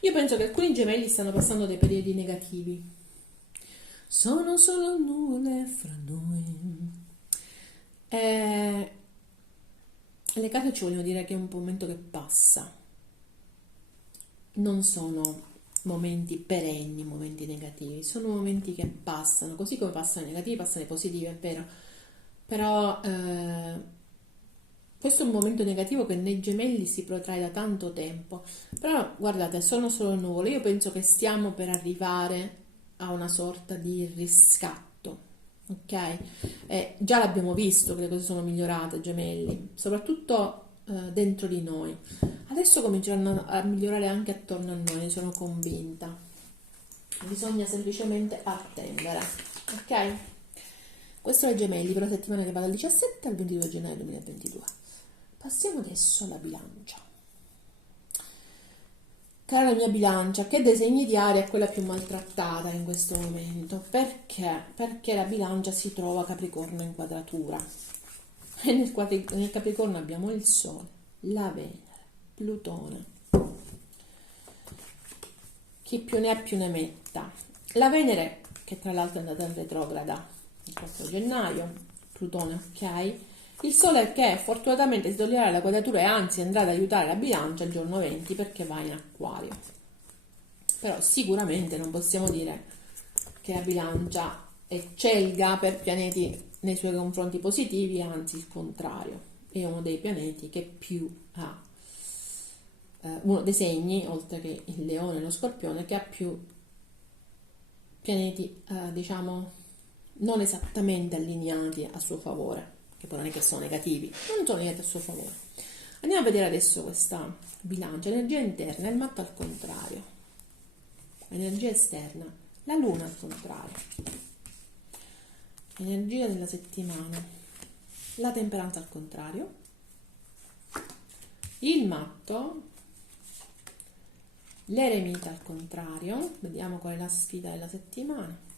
Io penso che alcuni gemelli stanno passando dei periodi negativi. Sono solo nuvole fra noi. Le carte ci vogliono dire che è un momento che passa. Non sono momenti perenni, momenti negativi, sono momenti che passano, così come passano i negativi, passano i positivi, è vero, però questo è un momento negativo che nei gemelli si protrae da tanto tempo, però guardate, sono solo nuvole, io penso che stiamo per arrivare a una sorta di riscatto, ok? Già l'abbiamo visto che le cose sono migliorate, gemelli, soprattutto dentro di noi. Adesso cominceranno a migliorare anche attorno a noi, ne sono convinta. Bisogna semplicemente attendere, ok? Questo è il gemelli per la settimana che va dal 17 al 22 gennaio 2022. Passiamo adesso alla bilancia. Cara mia bilancia, che dei segni di aria è quella più maltrattata in questo momento? Perché? Perché la bilancia si trova a Capricorno in quadratura. E nel Capricorno abbiamo il Sole, la Venere, Plutone. Chi più ne ha più ne metta. La Venere, che tra l'altro è andata in retrograda il 4 gennaio, Plutone, ok? Il Sole che fortunatamente si toglierà la quadratura e anzi andrà ad aiutare la bilancia il giorno 20 perché va in Acquario. Però sicuramente non possiamo dire che la bilancia eccelga per pianeti nei suoi confronti positivi, anzi il contrario. È uno dei pianeti che più ha, uno dei segni, oltre che il Leone e lo Scorpione, che ha più pianeti, diciamo, non esattamente allineati a suo favore, che poi non è che sono negativi, non sono allineati a suo favore. Andiamo a vedere adesso questa bilancia, energia interna, il matto al contrario, energia esterna, la luna al contrario, energia della settimana, la temperanza al contrario, il matto, l'eremita al contrario, vediamo qual è la sfida della settimana.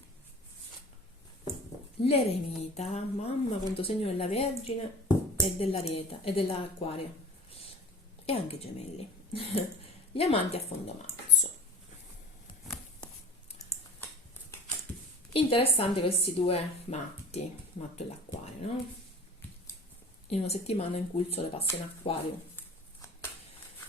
L'eremita, mamma quanto segno della Vergine e dell'Ariete e dell'Acquario e anche i gemelli. Gli amanti a fondo marzo. Interessanti questi due matti, matto e l'Acquario, no? In una settimana in cui il Sole passa in Acquario.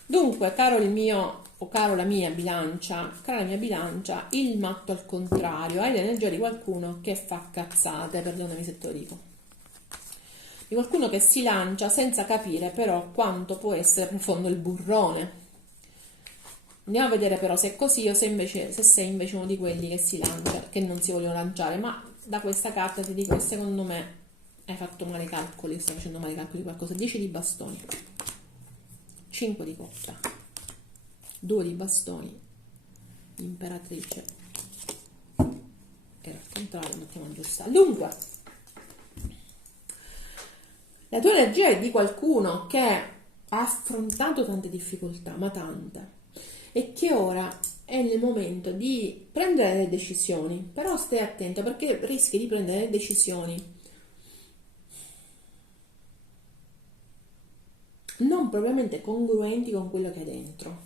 Dunque, caro il mio o caro la mia bilancia, cara la mia bilancia, il matto al contrario, hai l'energia di qualcuno che fa cazzate, perdonami se te lo dico, di qualcuno che si lancia senza capire però quanto può essere profondo il burrone. Andiamo a vedere però se è così o se sei invece uno di quelli che si lancia, che non si vogliono lanciare, ma da questa carta ti dico che secondo me hai fatto male i calcoli, stai facendo male i calcoli di qualcosa. 10 di bastoni, 5 di cotta, 2 di bastoni, imperatrice, era al contrario, mettiamo a aggiustare. Dunque, la tua energia è di qualcuno che ha affrontato tante difficoltà, ma tante, e che ora è nel momento di prendere delle decisioni, però stai attento perché rischi di prendere delle decisioni non propriamente congruenti con quello che hai dentro.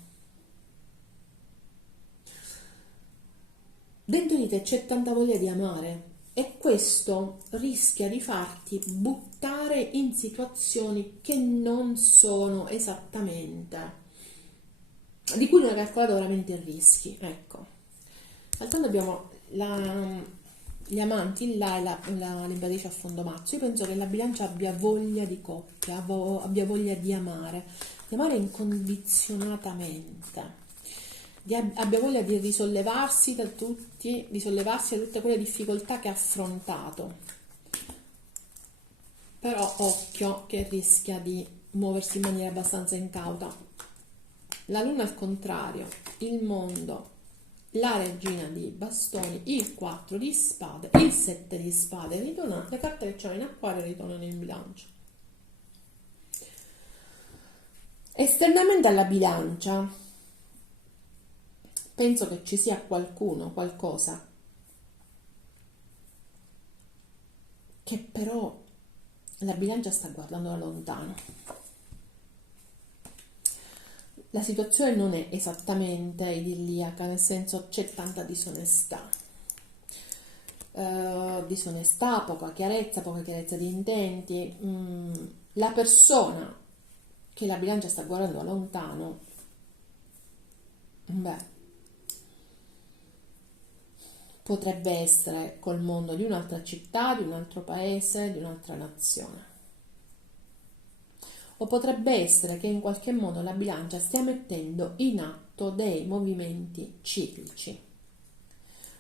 Dentro di te c'è tanta voglia di amare e questo rischia di farti buttare in situazioni che non sono esattamente, di cui non hai calcolato veramente i rischi. Ecco, d'altronde abbiamo gli amanti là e l'imperatrice a fondo mazzo. Io penso che la bilancia abbia voglia di coppia, abbia voglia di amare incondizionatamente, abbia voglia di risollevarsi da tutti, di sollevarsi da tutte quelle difficoltà che ha affrontato. Però occhio che rischia di muoversi in maniera abbastanza incauta. La luna al contrario, il mondo, la regina di bastoni, il 4 di spade, il 7 di spade, ritornano, le carte che c'erano in Acquario ritornano in bilancia. Esternamente alla bilancia penso che ci sia qualcuno, qualcosa che però la bilancia sta guardando da lontano. La situazione non è esattamente idilliaca, nel senso c'è tanta disonestà, poca chiarezza di intenti. La persona che la bilancia sta guardando da lontano, beh, potrebbe essere col mondo di un'altra città, di un altro paese, di un'altra nazione. O potrebbe essere che in qualche modo la bilancia stia mettendo in atto dei movimenti ciclici,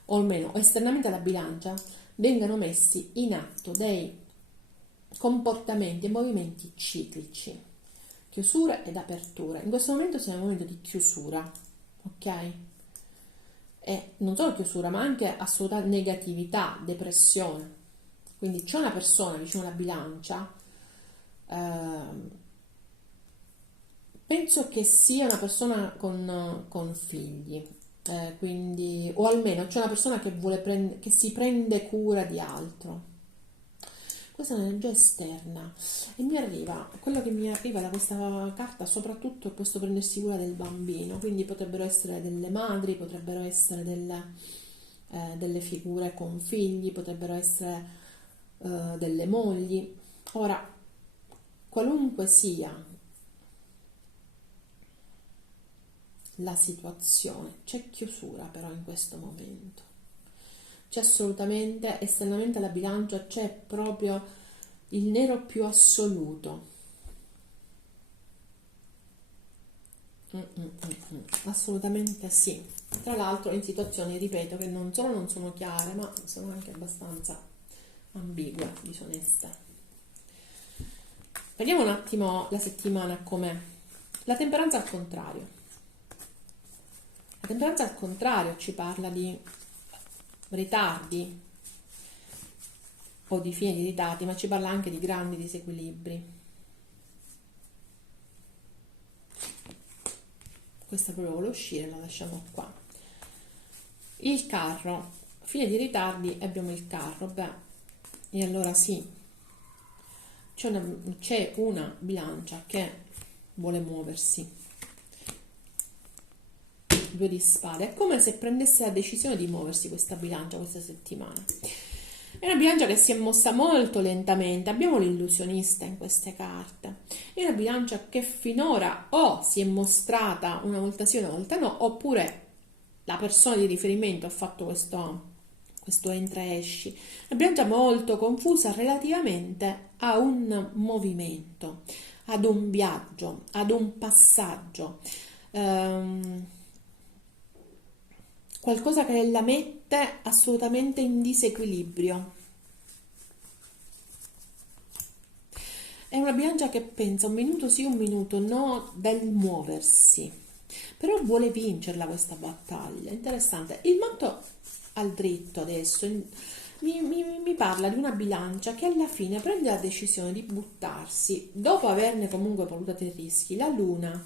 o almeno esternamente alla bilancia vengano messi in atto dei comportamenti e movimenti ciclici, chiusure ed aperture. In questo momento siamo in un momento di chiusura, ok? E non solo chiusura, ma anche assoluta negatività, depressione. Quindi c'è una persona vicino alla bilancia, penso che sia una persona con figli, quindi, o almeno c'è una persona che che si prende cura di altro. Questa è un'energia esterna e quello che mi arriva da questa carta soprattutto è questo prendersi cura del bambino, quindi potrebbero essere delle madri, potrebbero essere delle figure con figli, potrebbero essere delle mogli. Ora, qualunque sia la situazione, c'è chiusura però in questo momento. C'è assolutamente, esternamente alla bilancia c'è proprio il nero più assoluto. Assolutamente sì. Tra l'altro in situazioni, ripeto, che non solo non sono chiare, ma sono anche abbastanza ambigue, disoneste. Vediamo un attimo la settimana com'è. La temperanza al contrario. La temperanza al contrario ci parla di ritardi o di fine di ritratti, ma ci parla anche di grandi disequilibri. Questa proprio vuole uscire, la lasciamo qua. Il carro, fine di ritardi, abbiamo il carro. Beh, e allora sì, c'è una bilancia che vuole muoversi. Due di spade, è come se prendesse la decisione di muoversi questa bilancia questa settimana. È una bilancia che si è mossa molto lentamente, abbiamo l'illusionista in queste carte, è una bilancia che finora o si è mostrata una volta sì una volta no, oppure la persona di riferimento ha fatto questo entra e esci, una bilancia molto confusa relativamente a un movimento, ad un viaggio, ad un passaggio, qualcosa che la mette assolutamente in disequilibrio. È una bilancia che pensa un minuto sì, un minuto no del muoversi, però vuole vincerla questa battaglia. Interessante. Il manto al dritto adesso mi parla di una bilancia che alla fine prende la decisione di buttarsi, dopo averne comunque valutato i rischi, la luna,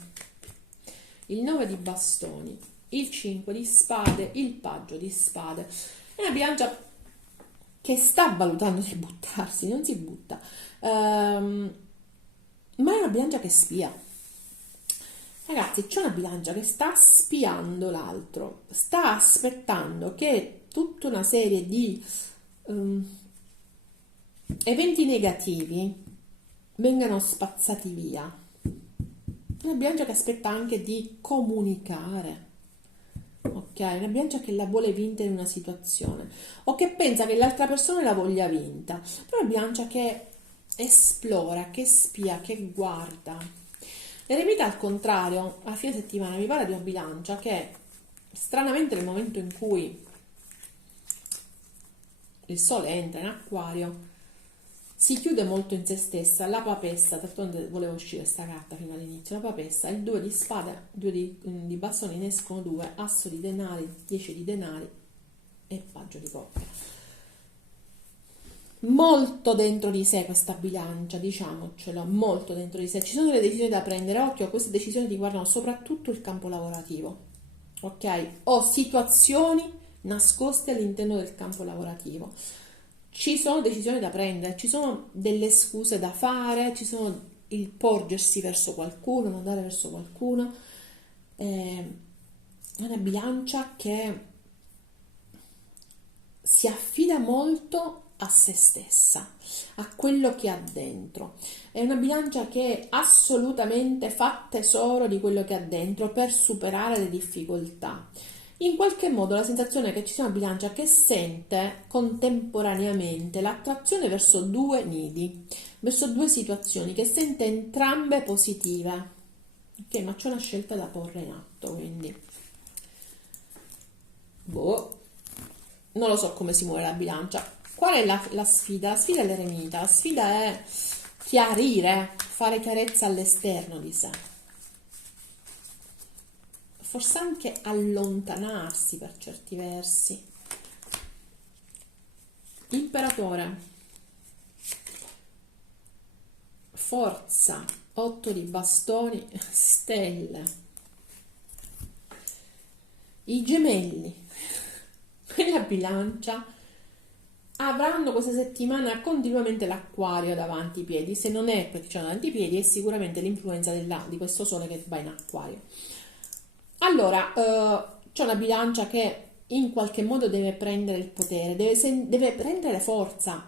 il 9 di bastoni, il 5 di spade, il paggio di spade. È una bilancia che sta valutando di buttarsi, non si butta, ma è una bilancia che spia. Ragazzi, c'è una bilancia che sta spiando l'altro, sta aspettando che tutta una serie di eventi negativi vengano spazzati via. Una bilancia che aspetta anche di comunicare. Ok, una bilancia che la vuole vinta in una situazione o che pensa che l'altra persona la voglia vinta, però una bilancia che esplora, che spia, che guarda. L'eremita al contrario, a fine settimana mi parla di una bilancia che stranamente nel momento in cui il sole entra in acquario si chiude molto in se stessa, la papessa, d'altronde volevo uscire questa carta fino all'inizio, la papessa, il 2 di spade, 2 di bastoni, ne escono 2, asso di denari, 10 di denari e paggio di coppe. Molto dentro di sé questa bilancia, diciamocelo, molto dentro di sé. Ci sono delle decisioni da prendere, occhio, queste decisioni riguardano soprattutto il campo lavorativo, ok? O situazioni nascoste all'interno del campo lavorativo. Ci sono decisioni da prendere, ci sono delle scuse da fare, ci sono il porgersi verso qualcuno, non andare verso qualcuno. È una bilancia che si affida molto a se stessa, a quello che ha dentro. È una bilancia che assolutamente fa tesoro di quello che ha dentro per superare le difficoltà. In qualche modo la sensazione è che ci sia una bilancia che sente contemporaneamente l'attrazione verso due nidi, verso due situazioni, che sente entrambe positive. Ok, ma c'è una scelta da porre in atto, quindi boh, non lo so come si muove la bilancia. Qual è la sfida? La sfida è l'eremita, la sfida è chiarire, fare chiarezza all'esterno di sé, forse anche allontanarsi per certi versi. Imperatore, forza, 8 di bastoni, stelle, i gemelli, quella bilancia avranno questa settimana continuamente l'acquario davanti ai piedi. Se non è perché c'è davanti ai piedi, è sicuramente l'influenza di questo sole che va in acquario. Allora, c'è una bilancia che in qualche modo deve prendere il potere, deve prendere forza.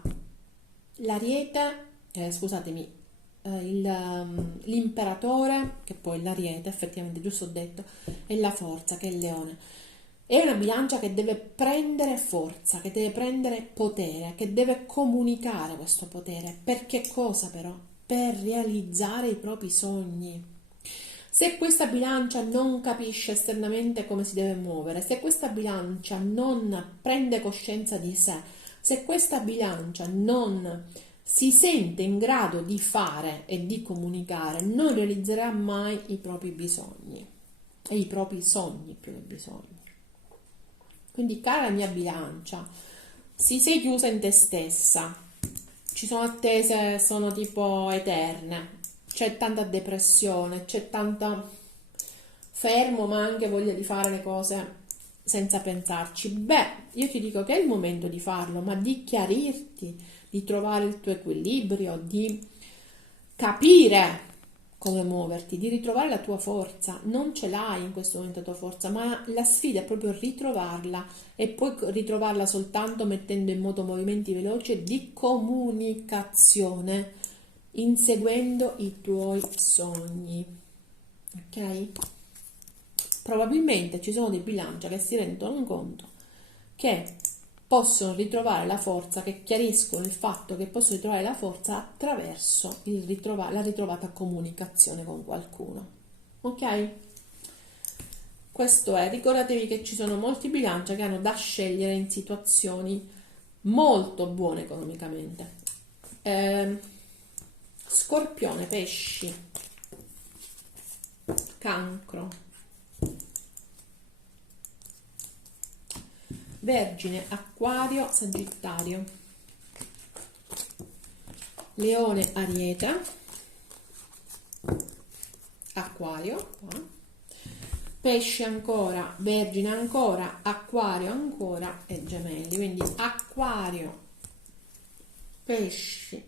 L'ariete, scusatemi, l'imperatore, che poi l'ariete, effettivamente, giusto ho detto, e la forza, che è il leone. È una bilancia che deve prendere forza, che deve prendere potere, che deve comunicare questo potere. Per che cosa però? Per realizzare i propri sogni. Se questa bilancia non capisce esternamente come si deve muovere, se questa bilancia non prende coscienza di sé, se questa bilancia non si sente in grado di fare e di comunicare, non realizzerà mai i propri bisogni e i propri sogni più che bisogni. Quindi, cara mia bilancia, si sei chiusa in te stessa, ci sono attese, sono tipo eterne, c'è tanta depressione, c'è tanta fermo, ma anche voglia di fare le cose senza pensarci. Beh, io ti dico che è il momento di farlo, ma di chiarirti, di trovare il tuo equilibrio, di capire come muoverti, di ritrovare la tua forza. Non ce l'hai in questo momento la tua forza, ma la sfida è proprio ritrovarla e poi ritrovarla soltanto mettendo in moto movimenti veloci di comunicazione, inseguendo i tuoi sogni. Ok? Probabilmente ci sono dei bilancia che si rendono conto che possono ritrovare la forza, che chiariscono il fatto che possono ritrovare la forza attraverso la ritrovata comunicazione con qualcuno. Ok? Questo è, ricordatevi che ci sono molti bilancia che hanno da scegliere in situazioni molto buone economicamente. Scorpione, pesci, cancro, Vergine, Acquario, Sagittario, Leone, Ariete, Acquario, Pesce ancora, Vergine ancora, Acquario ancora e Gemelli. Quindi Acquario, Pesci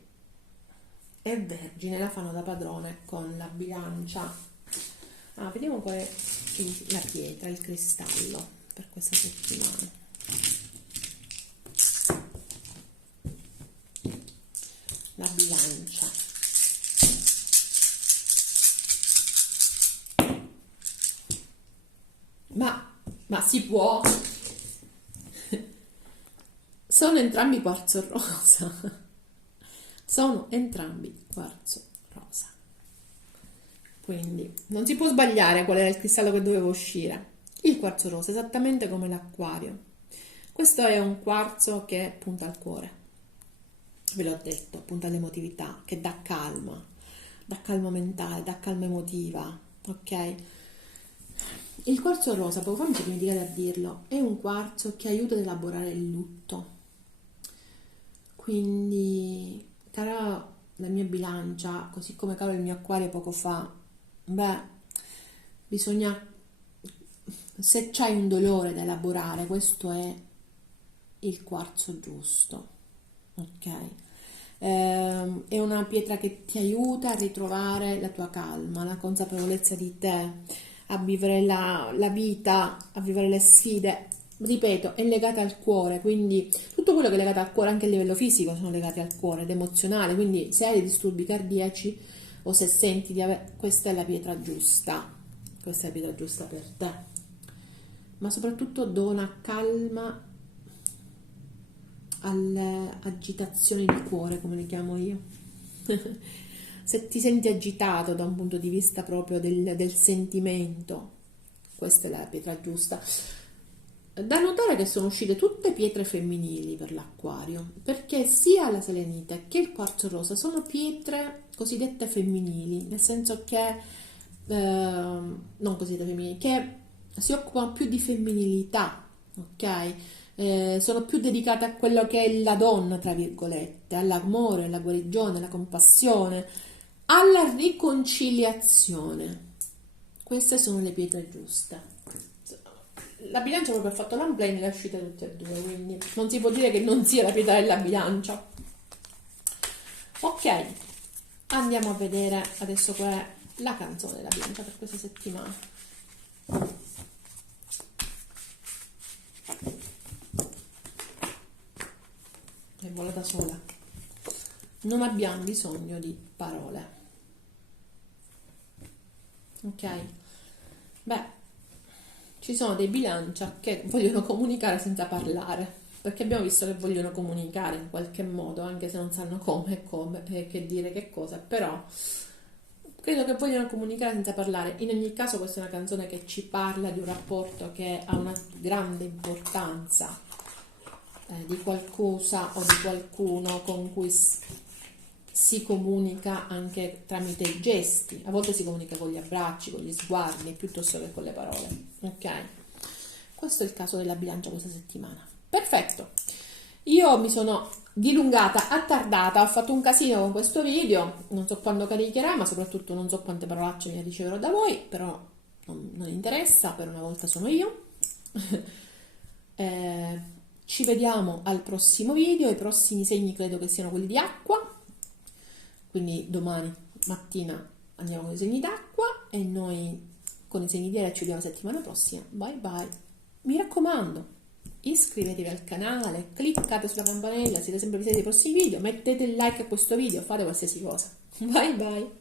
e Vergine la fanno da padrone con la bilancia. Vediamo qual è la pietra, il cristallo per questa settimana. La bilancia. Ma si può? Sono entrambi quarzo rosa. Sono entrambi quarzo rosa. Quindi non si può sbagliare qual era il cristallo che doveva uscire. Il quarzo rosa, esattamente come l'acquario. Questo è un quarzo che punta al cuore. Ve l'ho detto, punta all'emotività, che dà calma mentale, dà calma emotiva, ok? Il quarzo rosa, poco fa mi sono dimenticata a dirlo, è un quarzo che aiuta ad elaborare il lutto. Quindi, cara la mia bilancia, così come caro il mio acquario poco fa, bisogna, se c'hai un dolore da elaborare, questo è il quarzo giusto, ok? È una pietra che ti aiuta a ritrovare la tua calma, la consapevolezza di te, a vivere la vita, a vivere le sfide. Ripeto, è legata al cuore, quindi tutto quello che è legato al cuore, anche a livello fisico, sono legati al cuore ed emozionale. Quindi se hai dei disturbi cardiaci o se senti di avere, questa è la pietra giusta, questa è la pietra giusta per te. ma soprattutto dona calma alle agitazioni di cuore, come le chiamo io. Se ti senti agitato da un punto di vista proprio del sentimento, questa è la pietra giusta. Da notare che sono uscite tutte pietre femminili per l'acquario, perché sia la selenite che il quarzo rosa sono pietre cosiddette femminili, nel senso che, non cosiddette femminili, che si occupano più di femminilità, ok? Sono più dedicate a quello che è la donna, tra virgolette, all'amore, alla guarigione, alla compassione, alla riconciliazione. Queste sono le pietre giuste. La bilancia proprio ha fatto l'unplane e le è uscite tutte e due, quindi non si può dire che non sia la pietra della bilancia. Ok, andiamo a vedere adesso qual è la canzone della bilancia per questa settimana. E vola da sola. Non abbiamo bisogno di parole. Ok? Beh, ci sono dei bilancia che vogliono comunicare senza parlare, perché abbiamo visto che vogliono comunicare in qualche modo, anche se non sanno come, che dire, che cosa, però credo che vogliono comunicare senza parlare. In ogni caso questa è una canzone che ci parla di un rapporto che ha una grande importanza, di qualcosa o di qualcuno con cui si comunica anche tramite i gesti, a volte si comunica con gli abbracci, con gli sguardi, piuttosto che con le parole, ok? Questo è il caso della bilancia questa settimana. Perfetto, io mi sono dilungata, attardata, ho fatto un casino con questo video, non so quando caricherà, ma soprattutto non so quante parolacce ne riceverò da voi, però non interessa, per una volta sono io. Ci vediamo al prossimo video, i prossimi segni credo che siano quelli di acqua, quindi domani mattina andiamo con i segni d'acqua e noi con i segni di aria ci vediamo la settimana prossima. Bye bye. Mi raccomando, iscrivetevi al canale, cliccate sulla campanella, siete sempre avvisati dei prossimi video, mettete il like a questo video, fate qualsiasi cosa. Bye bye.